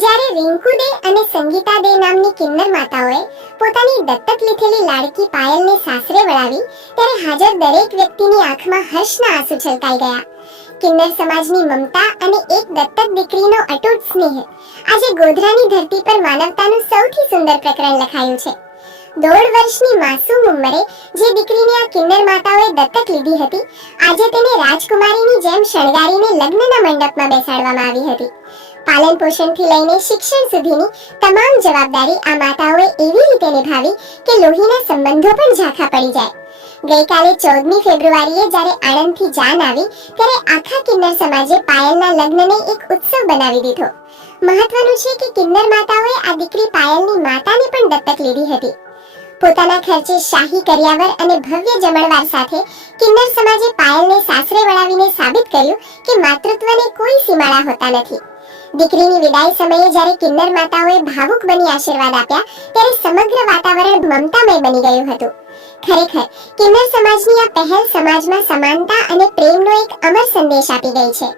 જ્યારે રિંકુ દે અને સંગીતા દે નામની કિન્નર માતાઓએ પોતાની દત્તક લીધેલી લાડકી પાયલને સાસરે વળાવી ત્યારે હાજર દરેક વ્યક્તિની આંખમાં હર્ષના આંસુ છલકાઈ ગયા. કિન્નર સમાજની મમતા અને એક દત્તક દીકરીનો અતૂટ સ્નેહ આજે ગોધરાની ધરતી પર માનવતાનું સૌથી સુંદર પ્રકરણ લખાયું છે. 1.5 વર્ષની માસૂમ ઉંમરે જે દીકરીને આ કિન્નર માતાઓએ દત્તક લીધી હતી, આજે તેને રાજકુમારીની જેમ શણગારીને લગ્નના મંડપમાં બેસાડવામાં આવી હતી. પાલન પોષણથી લઈને શિક્ષણ સુધીની તમામ જવાબદારી આ માતાઓએ એવી રીતે નિભાવી કે લોહીના સંબંધો પણ ઝાંખા પડી જાય. ગઈકાલે 14મી ફેબ્રુઆરીએ જ્યારે આણંદથી જાન આવી ત્યારે આખા કિન્નર સમાજે પાયલના લગ્નને એક ઉત્સવ બનાવી દીધો. મહત્વનું છે કે કિન્નર માતાઓએ આ દીકરી પાયલની માતાને પણ દત્તક લીધી હતી. પોતાના ખર્ચે શાહી કરિયાવર અને ભવ્ય જમણવાર સાથે કિન્નર સમાજે પાયલને સાસરે વળાવીને સાબિત કર્યું કે માતૃત્વને કોઈ સીમાડા હોતા નથી. દીકરીની વિદાય સમયે જ્યારે કિન્નર માતાઓએ ભાવુક બની આશીર્વાદ આપ્યા ત્યારે સમગ્ર વાતાવરણ મમતામય બની ગયું હતું. ખરેખર કિન્નર સમાજની આ પહેલ સમાજમાં સમાનતા અને પ્રેમનો એક અમર સંદેશ આપી ગઈ છે.